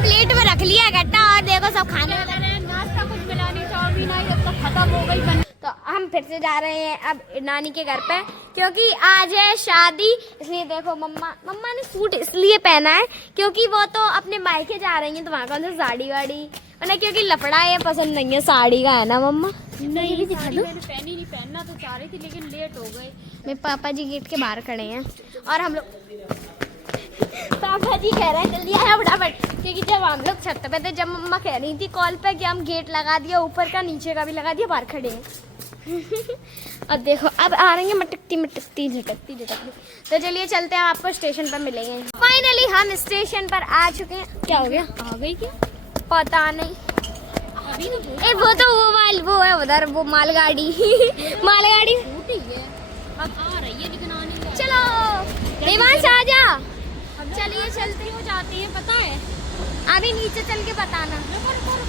Plate में रख लिया गट्टा और देखो सब खाने नाश्ता कुछ मिला नहीं, चाउमीन आई अब तक खत्म हो गई। तो हम फिर से जा रहे हैं अब नानी के घर पे, क्योंकि आज है शादी। इसलिए देखो मम्मा ने सूट इसलिए पहना है क्योंकि वो तो अपने मायके जा रही हैं, तो वहाँ कौन सा साड़ी वाड़ी ना, क्योंकि लफड़ा ये पसंद नहीं है साड़ी का, है ना मम्मा? नहीं भी दिखा दो। मैंने पहनी नहीं, पहनना तो चाह रही थी लेकिन लेट हो गए। मेरे पापा जी गेट के बाहर खड़े हैं और हम लोग पापा जी कह रहे हैं जल्दी आया फटाफट, क्योंकि जब हम लोग छत पे थे, जब मम्मा कह रही थी कॉल पे कि हम गेट लगा दिया, ऊपर का नीचे का भी लगा दिया, बाहर खड़े हैं। और देखो अब आ रही है मटकती मटकती झटकती झटकती। तो चलिए चलते हैं, आपको स्टेशन पर मिलेंगे। फाइनली हम स्टेशन पर आ चुके हैं। क्या हो गया? आ गई क्या? पता नहीं। अभी तो वो है उधर, वो मालगाड़ी मालगाड़ी टूटी है, अब आ रही है लेकिन आने का। चलो देवांश आ जा। चलिए चलते हो जाते हैं, पता है। अभी नीचे चल के बताना।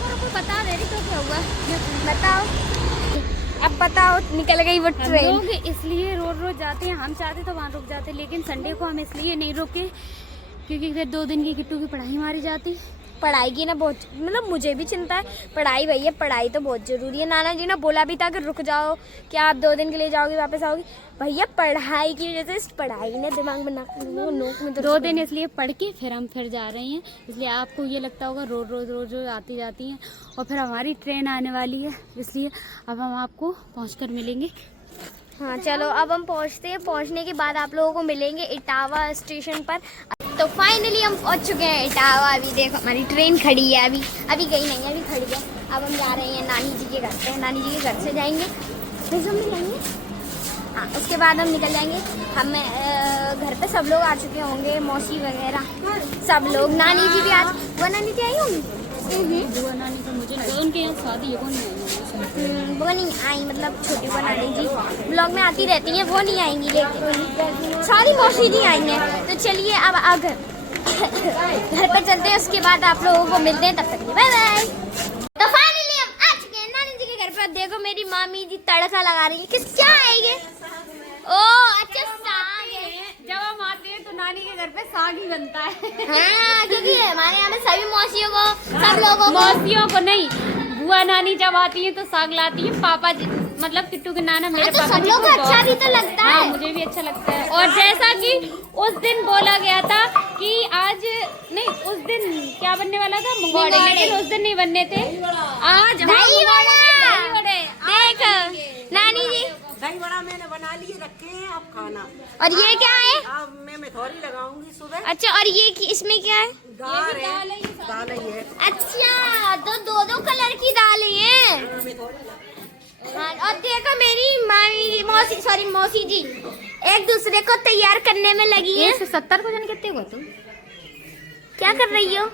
रुको बता दे रही तो क्या हुआ? बताओ अब बताओ। निकल गई वो ट्रेन। लोग इसलिए रोज जाते हैं, हम चाहते तो वहाँ रुक जाते, लेकिन संडे को हम इसलिए नहीं रुके क्योंकि फिर 2 दिन की किट्टू की पढ़ाई मारी जाती। पढ़ाई की ना बहुत, मतलब मुझे भी चिंता है पढ़ाई, भैया पढ़ाई तो बहुत जरूरी है। नाना जी ने बोला भी था कि रुक जाओ, क्या आप 2 दिन के लिए जाओगी वापस आओगी? भैया पढ़ाई की वजह से इस पढ़ाई ने दिमाग में नोक में 2 दिन इसलिए पढ़ के फिर हम फिर जा रहे हैं। इसलिए आपको ये लगता होगा रोज आती जाती हैं, और फिर हमारी ट्रेन आने वाली है, इसलिए अब हम आपको पहुँच मिलेंगे। हाँ चलो अब हम पहुँचते हैं। पहुँचने के बाद आप लोगों को मिलेंगे इटावा स्टेशन पर। तो फाइनली हम पहुँच चुके हैं इटावा। अभी देखो हमारी ट्रेन खड़ी है, अभी गई नहीं है, अभी खड़ी है। अब हम जा रहे हैं नानी जी के घर पे। नानी जी के घर से जाएंगे, फिर हम मिलेंगे। हाँ उसके बाद हम निकल जाएंगे। हम घर पे सब लोग आ चुके होंगे, मौसी वगैरह सब लोग। नानी जी भी आज, वो नानी जी आई होंगी। बुआ नानी तो मुझे नहीं, उनके यहाँ शादी है, कौन नहीं आई? वो नहीं आई, मतलब छोटी बुआ नानी जी ब्लॉग में आती रहती है, वो नहीं आएंगी, लेकिन सारी मौसी जी आई हैं। तो चलिए अब घर पर चलते हैं, उसके बाद आप लोगों को मिलते हैं। तब तक बाय बाय। तो फाइनली हम आ चुके हैं नानी जी के घर पर। देखो मेरी मामी जी तड़का लगा रही है। क्या है ये? ओ अच्छा साग है। जब हम आते हैं तो नानी के घर पे साग ही बनता है। हाँ क्योंकि हमारे यहाँ में सभी मौसियों को, सब लोगों को, मौसियों को नहीं, बुआ नानी जब आती है तो साग लाती है। पापा जी मतलब किट्टू के नाना मेरे पापा सब लोग को अच्छा भी तो लगता है। मुझे भी अच्छा लगता है। और जैसा कि उस दिन बोला गया था कि आज नहीं, उस दिन क्या बनने वाला था? मंगोड़े, लेकिन उस दिन नहीं बनने थे। आज दही वड़े। देख नानी जी दही बड़ा मैंने बना लिए रखे हैं, अब खाना। और ये क्या है? अब मैं मिठौरी लगाऊंगी सुबह। अच्छा और ये इसमें क्या है? दाल ही है। अच्छा तो 2 कलर की दालें हैं। हाँ और देखो मेरी मौसी जी एक दूसरे को तैयार करने में लगी है। 170 को जन कितने को तुम क्या कर रही हो?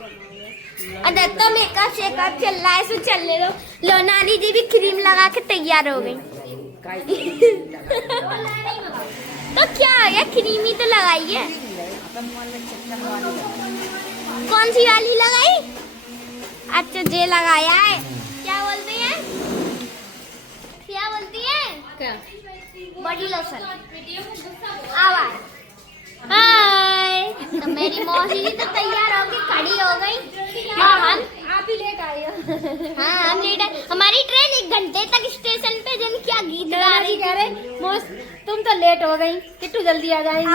अरे तो मेकअप शेकअप चल रहा है, सो चलने दो। लो नानी जी भी क्रीम लगा के तैयार हो गई। तो क्या है, क्रीम ही तो लगाई है। कौन सी वाली लगाई? अच्छा जे लगाया है। क्या बोलती है? क्या? Body lotion. आवाज हाय। तो मेरी मौसी जी तो तैयार होके खड़ी हो गई। हाँ हम आप ही लेट आए हो। हाँ हम लेट आए। हमारी ट्रेन 1 घंटे तक स्टेशन पे, जन क्या गीत गा रही कह रहे तुम तो लेट हो गई, किट्टू जल्दी आ जाएंगे।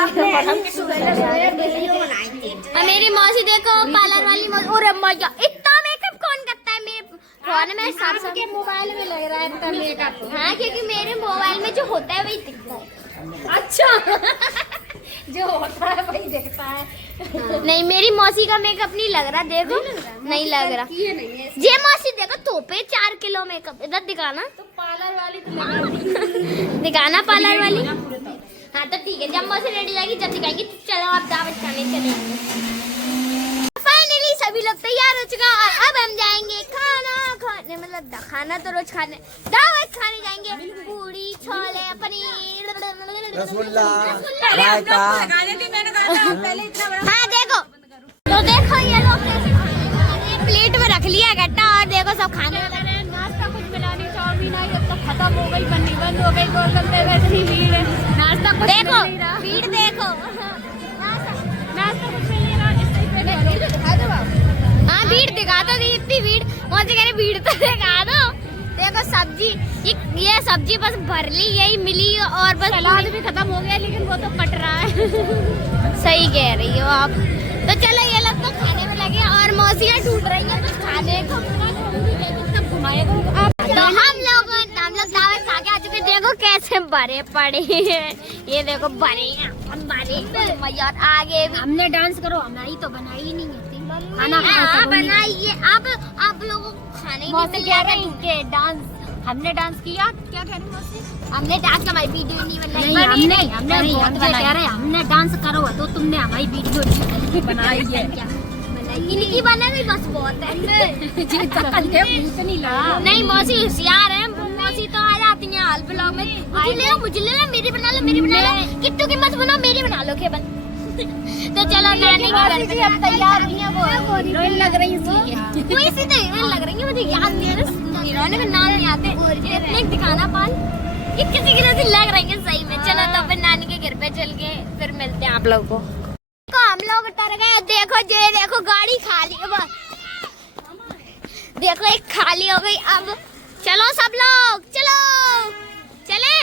और मेरी मौसी देखो पार्लर वाली मौसी। अरे मजा, इतना मेकअप कौन करता है? मेरे फोन में सबके मोबाइल में लग रहा है इतना मेकअप। हाँ क्योंकि मेरे मोबाइल में जो होता है वही दिखता है। अच्छा जो होता है वही देखता है। नहीं मेरी मौसी का मेकअप नहीं लग रहा, देखो नहीं लग रहा। ये मौसी देखो तोपे 4 किलो मेकअप। इधर दिखाना तो पार्लर वाली तो दिखाना पार्लर वाली। हाँ तो ठीक है, जब मौसी रेडी जाएगी जब दिखाएंगी। चलो आप दावत खाने चलेंगे। फाइनली सभी लोग तैयार हो चुका और अब हम जाएंगे खाना खाने, मतलब खाना तो रोज खाने, दावत खाने जाएंगे। पूरी छोले पनीर रसगुल्ला रायता। हाँ देखो तो देखो ये लोग प्लेट में रख लिया गट्टा और देखो सब खाने। नाश्ता कुछ मिला नहीं, चाउमीन आई अब तक खत्म हो गई, पन्नी बंद हो गई, गोलगप्पे वैसे ही भीड़ है। नाश्ता कुछ देखो मिल नहीं रहा। भीड़ देखो। नाश्ता कुछ मिल नहीं रहा। हाँ भीड़ मौसी कह रही भीड़ तो दिखा दो। देखो सब्जी, ये सब्जी बस भर ली, यही मिली और बस सलाद भी खत्म हो गया लेकिन वो तो कट रहा है। सही कह रही हो आप। तो चलो ये लोग तो खाने में लगे और मौसियाँ ढूंढ रही हैं कुछ खाने को। तो हम लोग दावत खा के आ चुके। देखो कैसे भरे पड़े हैं, ये देखो भरे यार। आगे हमने डांस करो, हमारी तो बनाई ही नहीं है खाना। बनाइए आप लोगों को खाने ही नहीं कह रहे हैं कि डांस हमने डांस किया। क्या कह रही है? हमने डांस हमारी वीडियो नहीं बनाई। कह रहे हमने डांस करो तो तुमने हमारी वीडियो बनाई है। इनकी बना भी बस बहुत है। नहीं मौसी होशियार है, मौसी तो आ जाती है हाल ब्लॉग में। मुझे ले लो, मेरी बना लो, किट्टू की मत बनाओ, मेरी बना लो केवल। तो चलो नानी की घर पे अब तैयार हुई है। वो हीरोइन लग रही है, कोई सी तो हीरोइन लग रही है, मुझे याद नहीं है, हीरोइन का नाम नहीं आते। इतने दिखाना पान ये किसी की तरह लग रही है सही में। चलो तो फिर नानी के घर पे चल के फिर मिलते हैं आप लोगों को। हम लोग उतर गए। देखो गाड़ी खाली है बस। देखो एक खाली हो गई। अब चलो सब लोग, चलो चले,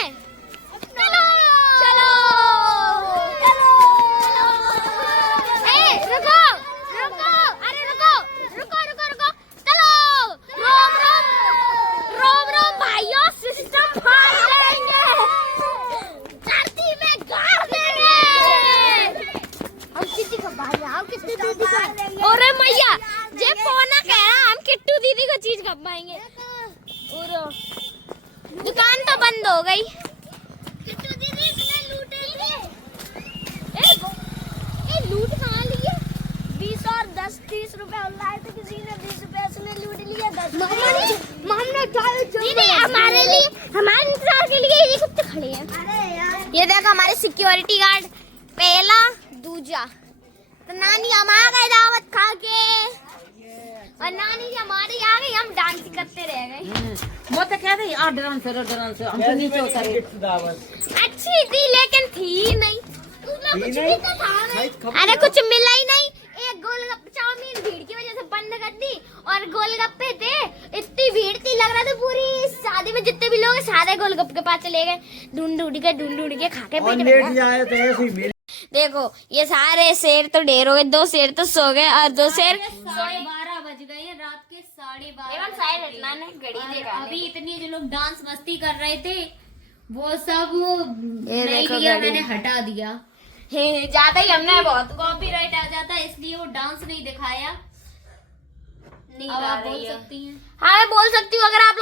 चलो चलो चलो। ए रुको रुको, अरे रुको रुको रुको रुको, चलो। रोम रोम रोम रोम भाइयों, सिस्टम फाड़ देंगे, धरती में गाड़ देंगे। अरे मैया जे पोना कह रहा, हम किट्टू दीदी को चीज खपाएंगे। दुकान तो बंद हो गई। किट्टू दीदी इसने लूटेंगे। लूट कहाँ लिए? 20 और 10 30 रुपए लाए थे किसी ने, 20 रुपए उसने लूट लिया। 10 दीदी हमारे लिए, हमारे इंतजार के लिए ये कुत्ते खड़े हैं। ये देखो हमारे सिक्योरिटी गार्ड, पहला दूजा। तो नानी हम आ गए दावत खा के, और नानी जी हमारी आ गई, हम डांस करते रह गए। वो तो कह रही आप डांस हम तो नीचे उतरे। अच्छी थी लेकिन थी नहीं, उसमें कुछ भी तो था नहीं। अरे कुछ मिला ही नहीं। एक गोलगप्पे चाउमीन भीड़ की वजह से बंद कर दी, और गोलगप्पे थे, इतनी भीड़ थी लग रहा था पूरी शादी में जितने भी लोग हैं सारे गोलगप्पे के पास चले गए। ढूंढ के खा के पेट। देखो ये सारे शेर तो ढेर हो गए, 2 शेर तो सो गए और 2 शेर 12:30 बज गए हैं, रात के 12:30। अभी इतनी जो लोग डांस मस्ती कर रहे थे वो सब नहीं लिया, मैंने हटा दिया। ज्यादा ही हमने बहुत कॉपीराइट आ जाता है इसलिए वो डांस नहीं दिखाया। नहीं, अब आप बोल सकती हैं। हाँ मैं बोल सकती हूँ, अगर आप